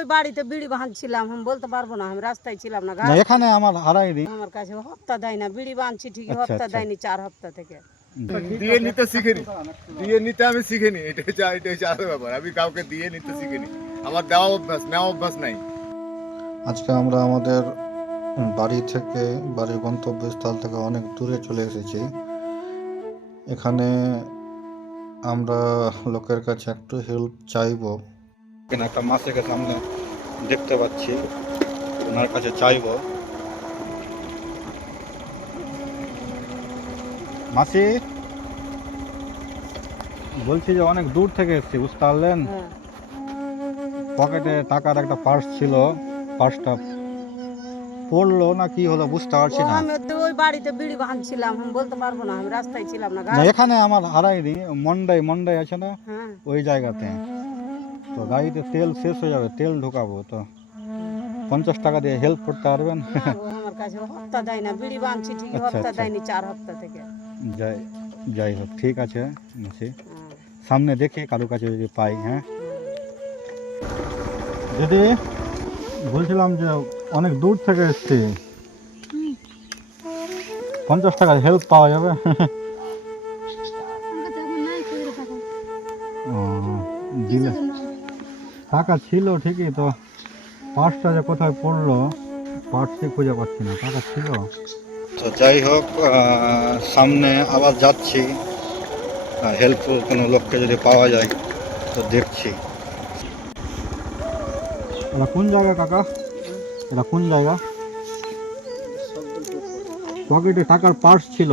ওই বাড়িতে বিড়ি বাঁধছিলাম আমি বলতে পারব না আমি রাস্তায় ছিলাম না না এখানে আমার হারাইনি আমার কাছে হপ্তা দেয় না বিড়ি বাঁধছি ঠিকই আচ্ছা, হপ্তা আচ্ছা। দেয়নি চার হপ্তা থেকে। দিয়ে নিতে শিখিনি। দিয়ে নিতে আমি শিখিনি এটা হচ্ছে এটা হচ্ছে আলাদা ব্যাপার। আমি কাউকে দিয়ে নিতে শিখিনি। আমার দেওয়া অভ্যাস নেওয়া অভ্যাস নাই। আজকে আমরা আমাদের বাড়ি থেকে বাড়ির গন্তব্যস্থল থেকে অনেক দূরে চলে এসেছি। এখানে আমরা লোকের কাছে একটু হেল্প চাইব। এখানে একটা মাসিকে সামনে দেখতে পাচ্ছি। ওনার কাছে চাইব। মাসি? বলছি যে অনেক দূর থেকে এসেছি বুঝতে পারলেন? হ্যাঁ। পকেটে টাকার একটা পার্স ছিল পার্সটা পড়ল না কি হলো বুঝতে পারছি না। ওই বাড়িতে বিড়ি বাঁধছিলাম আমি বলতে পারব না আমি রাস্তায় ছিলাম না। না এখানে আমার হারাইনি মন্ডাই মন্ডাই আছে না? হ্যাঁ। ওই জায়গাতে। তো গাড়িতে তেল শেষ হয়ে যাবে তেল ঢোকাবো তো পঞ্চাশ টাকা দিয়ে হেল্প করতে পারবেন না গো, আমার কাছে হপ্তা দেয় না বিড়ি বাঁধছি ঠিকই আচ্ছা, হপ্তা আচ্ছা। দেয়নি চার হপ্তা থেকে যাই যাই হোক ঠিক আছে মাসি হ্যাঁ, সামনে দেখি কারও কাছে যদি পাই হ্যাঁ হ্যাঁ। দিদি বলছিলাম যে অনেক দূর থেকে এসছি। পঞ্চাশ টাকার হেল্প পাওয়া যাবে। ও, দিলে টাকা ছিল ঠিকই তো পার্সটা যে কোথায় পড়ল পার্সই খুঁজে পাচ্ছি না টাকা ছিল। তো যাই হোক সামনে আবার যাচ্ছি। হেল্পফুল কোনো লোককে যদি পাওয়া যায় তো দেখছি। এটা কোন জায়গা কাকা? এটা কোন জায়গা? পকেটে টাকার পার্স ছিল।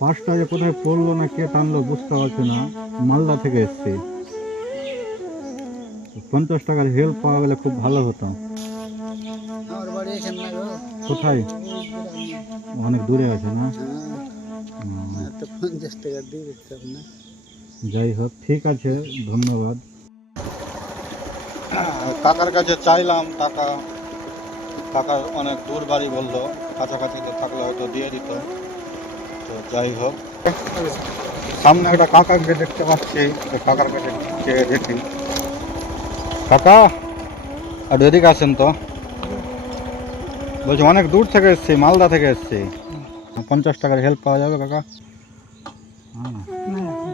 পার্সটা যে কোথায় পড়ল না কে টানলো বুঝতে পারছি না। মালদা থেকে এসছি। পঞ্চাশ টাকার হেল্প পাওয়া গেলে খুব ভালো হতো। কোথায়? অনেক দূরে আছে না? হ্যাঁ তো পঞ্চাশ টাকা দিয়ে না। যাই হোক ঠিক আছে ধন্যবাদ। কাকার কাছে চাইলাম টাকা কাকার অনেক দূর বাড়ি বলল কাছাকাছিতে থাকলে হয়তো দিয়ে দিত। তো যাই হোক। সামনে একটা কাকাকে দেখতে পাচ্ছি তো কাকার কাছে চেয়ে দেখি। কাকা আর এদিকে আসেন তো। বলছি অনেক দূর থেকে এসছি মালদা থেকে এসছি। পঞ্চাশ টাকার হেল্প পাওয়া যাবে কাকা?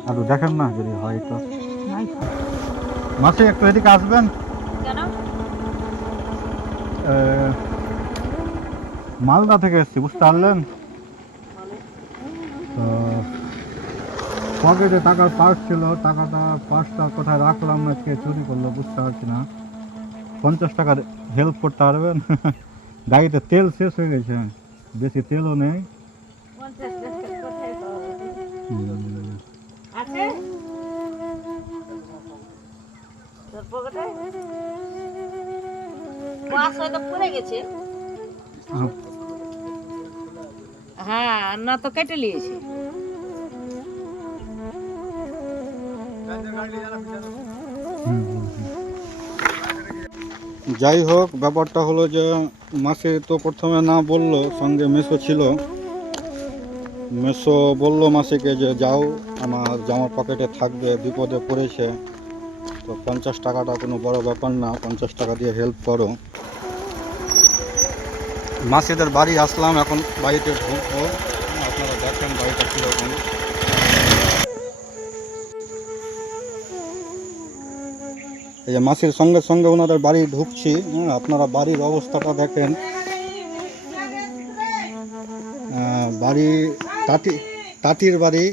আর দেখেন না যদি হয় তো। মাসে একটু এদিকে আসবেন? মালদা থেকে এসছি বুঝতে পারলেন? পকেটে টাকার পার্স ছিল টাকাটা পার্সটা কোথায় রাখলাম না কে চুরি করল বুঝতে পারছি না। পঞ্চাশ টাকার হেল্প করতে পারবেন? গাড়িতে তেল শেষ হয়ে গেছে বেশি তেলও নেই। হ্যাঁ না তো কেটে নিয়েছি। যাই হোক, ব্যাপারটা হলো যে মাসে তো প্রথমে না বলল, সঙ্গে মেসো ছিল। মেসো বলল মাসিকে যে যাও, আমার জামার পকেটে থাকবে, বিপদে পড়েছে। তো পঞ্চাশ টাকাটা কোনো বড় ব্যাপার না, পঞ্চাশ টাকা দিয়ে হেল্প করো। মাসিদের বাড়ি আসলাম, এখন বাড়িতে ঢুকবো। আপনারা দেখেন বাড়িটা কীরকম। এই যে মাসির সঙ্গে সঙ্গে ওনাদের বাড়ি ঢুকছি হ্যাঁ আপনারা বাড়ির অবস্থাটা দেখেন। বাড়ি টাটি টাটির বাড়ি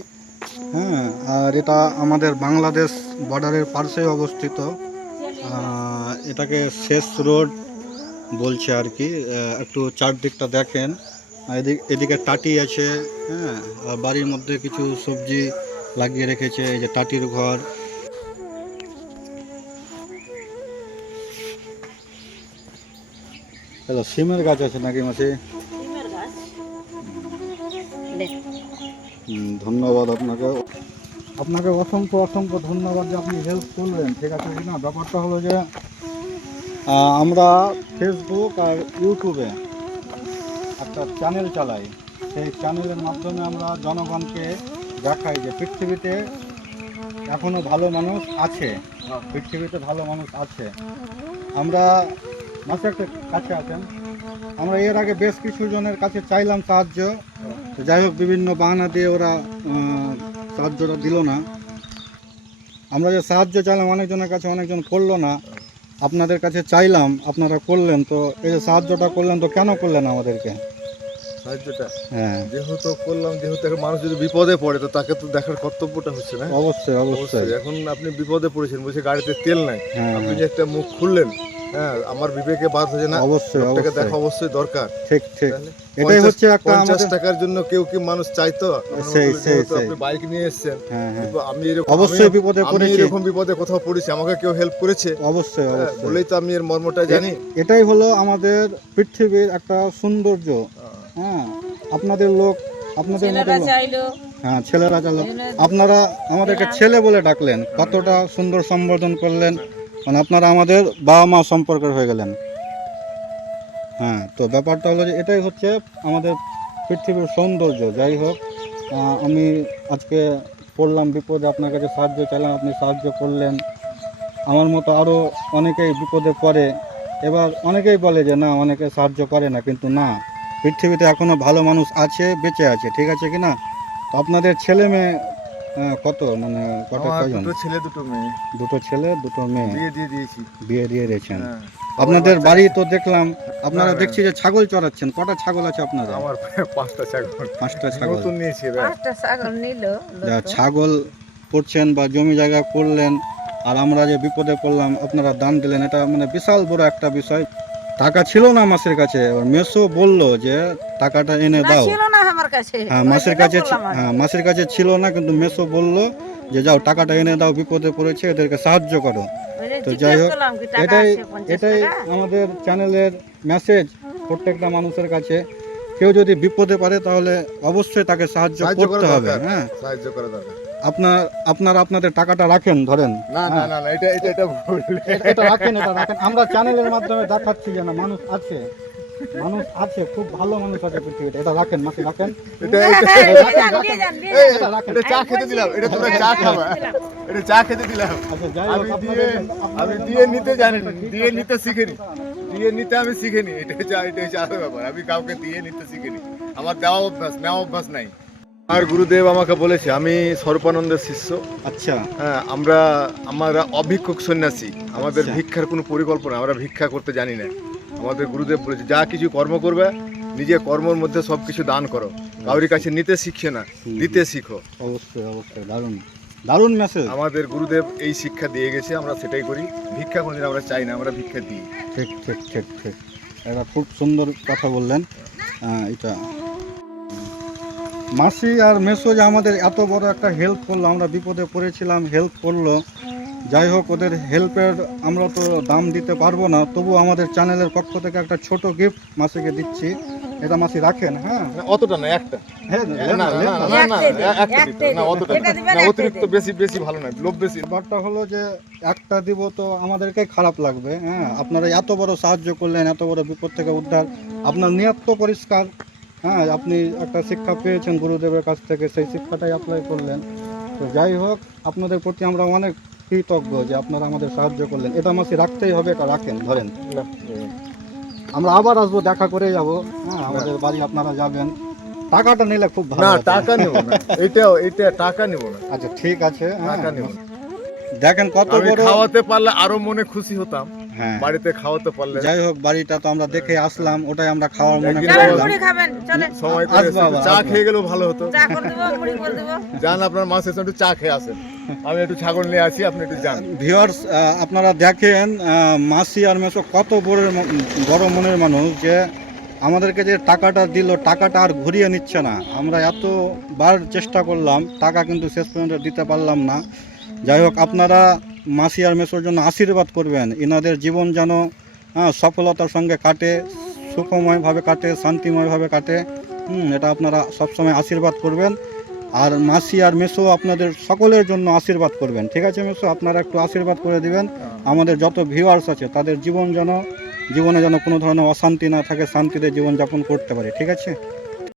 হ্যাঁ আর এটা আমাদের বাংলাদেশ বর্ডারের পাশে অবস্থিত। এটাকে শেষ রোড বলছে আর কি একটু চারদিকটা দেখেন। এদিক, এদিকে টাটি আছে হ্যাঁ বাড়ির মধ্যে কিছু সবজি লাগিয়ে রেখেছে, এই যে টাটির ঘর। হ্যালো সিমের গাছ আছে নাকি মাসি? ধন্যবাদ আপনাকে। আপনাকে অসংখ্য অসংখ্য ধন্যবাদ যে আপনি হেল্প করলেন ঠিক আছে কি না ব্যাপারটা হলো যে আমরা ফেসবুক আর ইউটিউবে একটা চ্যানেল চালাই। সেই চ্যানেলের মাধ্যমে আমরা জনগণকে দেখাই যে পৃথিবীতে এখনও ভালো মানুষ আছে পৃথিবীতে ভালো মানুষ আছে। আমরা মাসে একটা কাছে আছেন আমরা এর আগে বেশ কিছু জনের কাছে চাইলাম সাহায্য। যাই হোক বিভিন্ন বাহানা দিয়ে ওরা সাহায্যটা দিল না। আমরা যে সাহায্য চাইলাম অনেকজনের কাছে অনেকজন করল না। আপনাদের কাছে চাইলাম আপনারা করলেন। তো এই যে সাহায্যটা করলেন তো কেন করলেন আমাদেরকে? সাহায্যটা? হ্যাঁ। যেহেতু করলাম যেহেতু এখন মানুষ যদি বিপদে পড়ে তো তাকে তো দেখার কর্তব্যটা হচ্ছে না? অবশ্যই। অবশ্যই। এখন আপনি বিপদে পড়েছেন বলছে গাড়িতে তেল নাই। হ্যাঁ আপনি হ্যাঁ, যে একটা মুখ খুললেন হ্যাঁ আমার বিবেকে বাদ হচ্ছে না। অবশ্যই লোকটাকে দেখা অবশ্যই দরকার। ঠিক ঠিক। এটাই হচ্ছে একটা পঞ্চাশ আমাদের টাকার জন্য কেউ কি মানুষ চাইতো? সেই, সেই, সেই। বাইক নিয়ে এসেছেন। হ্যাঁ হ্যাঁ। আমি এরকম অবশ্যই বিপদে পড়েছি। এরকম বিপদে কোথাও পড়েছি। আমাকে কেউ হেল্প করেছে? অবশ্যই হ্যাঁ, অবশ্যই। বলেই তো আমি এর মর্মটা জানি। এটাই হলো আমাদের পৃথিবীর একটা সৌন্দর্য। হ্যাঁ। আপনাদের লোক আপনাদের মতো ছেলেরা লোক। চাইলো। হ্যাঁ ছেলেরা চালো আপনারা আমাদেরকে ছেলে বলে ডাকলেন। কতটা সুন্দর সম্বোধন করলেন। মানে আপনারা আমাদের বাবা মা সম্পর্কের হয়ে গেলেন। হ্যাঁ তো ব্যাপারটা হলো যে এটাই হচ্ছে আমাদের পৃথিবীর সৌন্দর্য। যাই হোক আমি আজকে পড়লাম বিপদে, আপনার কাছে সাহায্য চাইলাম, আপনি সাহায্য করলেন। আমার মতো আরও অনেকেই বিপদে পড়ে। এবার অনেকেই বলে যে, না, অনেকে সাহায্য করে না। কিন্তু না, পৃথিবীতে এখনও ভালো মানুষ আছে, বেঁচে আছে, ঠিক আছে কি না তো আপনাদের ছেলে মেয়ে কত? মানে কত আমার কয়জন? দুটো ছেলে দুটো মেয়ে। দুটো ছেলে দুটো মেয়ে। বিয়ে দিয়ে দিয়েছি। বিয়ে দিয়ে দিয়েছেন। হ্যাঁ। আপনাদের বাড়ি তো দেখলাম আপনারা। দেখছি যে ছাগল চড়াচ্ছেন। কটা ছাগল আছে আপনাদের? আমার পাঁচটা ছাগল। পাঁচটা ছাগল। নতুন নিয়েছি পাঁচটা ছাগল নিল ছাগল করছেন বা জমি জায়গা করলেন আর আমরা যে বিপদে পড়লাম আপনারা দান দিলেন এটা মানে বিশাল বড় একটা বিষয়। টাকা ছিল না মাসের কাছে মেসো বলল যে টাকাটা এনে দাও। কাছে? হ্যাঁ মাসের কাছে। হ্যাঁ মাসের কাছে ছিল না কিন্তু মেসো বলল যে যাও টাকাটা এনে দাও বিপদে পড়েছে এদেরকে সাহায্য করো। তো যাই হোক, এটাই এটাই আমাদের চ্যানেলের মেসেজ প্রত্যেকটা মানুষের কাছে। কেউ যদি বিপদে পারে তাহলে অবশ্যই তাকে সাহায্য সাহায্য করতে হবে দরকার। হ্যাঁ। সাহায্য করা দরকার। আপনার আপনারা আপনাদের টাকাটা রাখেন ধরেন। না না না না এটা এটা এটা ভুল। এটা- এটা রাখেন এটা রাখেন। আমরা চ্যানেলের মাধ্যমে দেখাচ্ছি যে না মানুষ আছে। মানুষ আছে খুব ভালো মানুষ আছে পৃথিবীতে। এটা রাখেন মাসি রাখেন। এটা এটা- রাখেন এটা চা খেতে দিলাম এটা তোমরা চা খাবা। এটা চা খেতে দিলাম। আচ্ছা যাই আমি দিয়ে আমি দিয়ে নিতে জানি না দিয়ে নিতে শিখিনি। দিয়ে নিতে আমি শিখিনি এটা হচ্ছে এটা আলাদা ব্যাপার। আমি কাউকে দিয়ে নিতে শিখিনি। আমার দেওয়া অভ্যাস নেওয়া অভ্যাস নাই। আমার গুরুদেব আমাকে বলেছে আমি সর্বানন্দের শিষ্য। আচ্ছা। হ্যাঁ আমরা আমরা অভিক্ষক সন্ন্যাসী। আমাদের আচ্ছা। ভিক্ষার কোনো পরিকল্পনা আমরা ভিক্ষা করতে জানি না। আমাদের গুরুদেব বলেছে যা কিছু কর্ম করবে নিজে কর্মের মধ্যে সব কিছু দান করো। কাউরি কাছে নিতে শিখছে না। দিতে শিখো। অবশ্যই অবশ্যই দারুণ দারুণ মেসেজ আমাদের গুরুদেব এই শিক্ষা দিয়ে গেছে আমরা সেটাই করি। ভিক্ষা কোনোদিন আমরা চাই না আমরা ভিক্ষা দিই। ঠিক ঠিক ঠিক ঠিক। এটা খুব সুন্দর কথা বললেন। এটা। মাসি আর মেসো যে আমাদের এত বড় একটা হেল্প করল আমরা বিপদে পড়েছিলাম হেল্প করল। যাই হোক ওদের হেল্পের আমরা তো দাম দিতে পারব না তবু আমাদের চ্যানেলের পক্ষ থেকে একটা ছোট গিফট মাসিকে দিচ্ছি। এটা মাসি রাখেন হ্যাঁ? অতটা না একটা। হ্যাঁ, না না না, দিতে না অতটা না। অতিরিক্ত বেশি বেশি ভালো না লোভ বেশি। ব্যাপারটা হলো যে একটা দিব তো আমাদেরকে খারাপ লাগবে হ্যাঁ? আপনারা এত বড় সাহায্য করলেন এত বড় বিপদ থেকে উদ্ধার। আপনার নিয়ত তো পরিষ্কার হ্যাঁ? আপনি একটা শিক্ষা পেয়েছেন গুরুদেবের কাছ থেকে সেই শিক্ষাটাই অ্যাপ্লাই করলেন। তো যাই হোক আপনাদের প্রতি আমরা অনেক কৃতজ্ঞ যে আপনারা আমাদের সাহায্য করলেন। এটা মাসি রাখতেই হবে এটা রাখেন ধরেন। আমরা আবার আসব দেখা করে যাব। হ্যাঁ আমাদের বাড়ি আপনারা যাবেন। টাকাটা নিলে খুব ভালো না টাকা নিব না। এটাও এটা টাকা নিব না। আচ্ছা ঠিক আছে হ্যাঁ। টাকা নিব দেখেন কত বড় খাওয়াতে পারলে আরও মনে খুশি হতাম। বাড়িতে খাওয়াতে পারলে। যাই হোক বাড়িটা তো আমরা দেখে আসলাম ওটাই আমরা খাওয়ার মনে সময় চা খেয়ে গেলেও ভালো হতো। চা করে দেবো মুড়ি করে দেবো। যান আপনার মাছ এসে একটু চা খেয়ে আসেন। আমি একটু ছাগল নিয়ে আসি আপনি একটু যান। ভিউয়ার্স আপনারা দেখেন মাসি আর মেসো কত বড় বড় মনের মানুষ যে আমাদেরকে যে টাকাটা দিল টাকাটা আর ঘুরিয়ে নিচ্ছে না। আমরা এতবার চেষ্টা করলাম টাকা কিন্তু শেষ পর্যন্ত দিতে পারলাম না। যাই হোক আপনারা মাসি আর মেসোর জন্য আশীর্বাদ করবেন। এনাদের জীবন যেন সফলতার সঙ্গে কাটে, সুখময়ভাবে কাটে, শান্তিময়ভাবে কাটে। এটা আপনারা সবসময় আশীর্বাদ করবেন। আর মাসি আর মেসো আপনাদের সকলের জন্য আশীর্বাদ করবেন। ঠিক আছে মেসো? আপনারা একটু আশীর্বাদ করে দিবেন। আমাদের যত ভিউয়ার্স আছে, তাদের জীবন যেন, জীবনে যেন কোনো ধরনের অশান্তি না থাকে, শান্তিতে জীবনযাপন করতে পারে। ঠিক আছে?